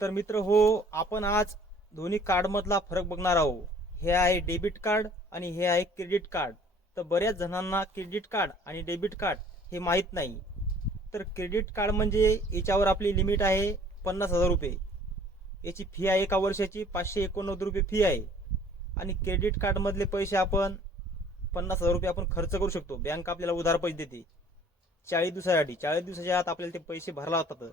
तर मित्र हो, आपण आज दोन्ही कार्डमधला फरक बघणार आहोत. हे आहे डेबिट कार्ड आणि हे आहे क्रेडिट कार्ड. तर बऱ्याच जणांना क्रेडिट कार्ड आणि डेबिट कार्ड हे माहीत नाही. तर क्रेडिट कार्ड म्हणजे याच्यावर आपली लिमिट आहे 50,000 रुपये. याची फी आहे एका वर्षाची 589 रुपये फी आहे. आणि क्रेडिट कार्डमधले पैसे आपण 50,000 रुपये आपण खर्च करू शकतो. बँक आपल्याला उधार पैसे देते 40 दिवसासाठी. 40 दिवसाच्या आत आपल्याला ते पैसे भरला होतात.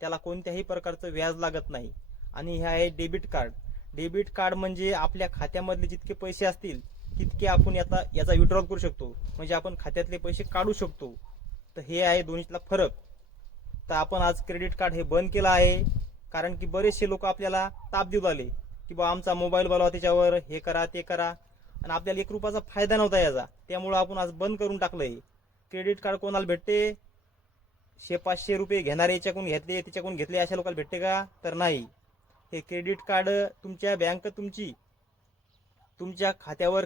त्याला कोणत्याही प्रकारचं व्याज लागत नाही. आणि हे आहे डेबिट कार्ड. डेबिट कार्ड म्हणजे आपल्या खात्यामधले जितके पैसे असतील तितके आपण याचा विड्रॉल करू शकतो, म्हणजे आपण खात्यातले पैसे काढू शकतो. तर हे आहे दोन्हीतला फरक. तर आपण आज क्रेडिट कार्ड हे बंद केलं आहे, कारण की बरेचसे लोक आपल्याला ताप देऊ लागले की बा आमचा मोबाईल बोलावा त्याच्यावर, हे करा ते करा, आणि आपल्याला 1 रुपयाचा फायदा नव्हता याचा. त्यामुळे आपण आज बंद करून टाकलंय. क्रेडिट कार्ड कोणाला भेटते? 100-500 रुपये घेणारे याच्याकडून घेतले त्याच्याकडून घेतले अशा लोकांना भेटते का? तर नाही. हे क्रेडिट कार्ड तुमच्या बँक तुमच्या खात्यावर,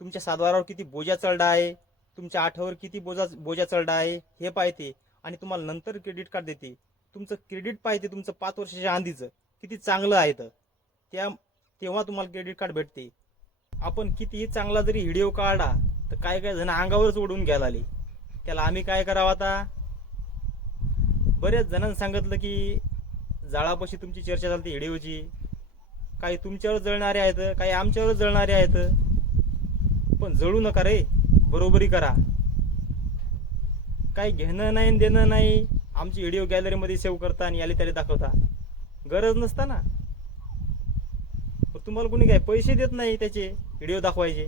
तुमच्या सातबारावर किती बोजा चढला आहे, तुमच्या आठवर किती बोजा चढला आहे हे पाहते. आणि तुम्हाला नंतर क्रेडिट कार्ड देते. तुमचं क्रेडिट पाहते, तुमचं 5 वर्षाच्या आधीचं किती चांगलं आहे तर तेव्हा तुम्हाला क्रेडिट कार्ड भेटते. आपण कितीही चांगला जरी व्हिडिओ काढला तर काय काय जण अंगावरच ओढून घ्यायला आले. त्याला आम्ही काय करावं आता? बऱ्याच जणांनी सांगितलं की जाळापाशी तुमची चर्चा चालते व्हिडिओची. काही तुमच्यावर जळणारे आहेत, काही आमच्यावर जळणारे आहेत. पण जळू नका रे, बरोबरी करा. काही घेणं नाही देणं नाही. आमची व्हिडिओ गॅलरीमध्ये सेव्ह करता आणि याले त्याला दाखवता. गरज नसता ना. तुम्हाला कोणी काय पैसे देत नाही त्याचे व्हिडिओ दाखवायचे.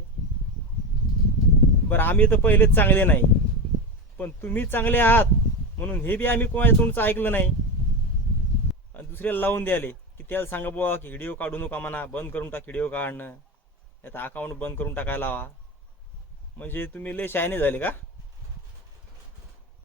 बरं, आम्ही तर पहिलेच चांगले नाही, पण तुम्ही चांगले आहात म्हणून हे बी आम्ही कोणाच्या तुमचं ऐकलं नाही. दुसऱ्याला लावून द्याले की त्याला सांगा बुवा की व्हिडिओ काढू नका म्हणा, बंद करून टाक व्हिडिओ काढणं, आता अकाउंट बंद करून टाकायला हवा. म्हणजे तुम्ही लय शहाणे झाले का?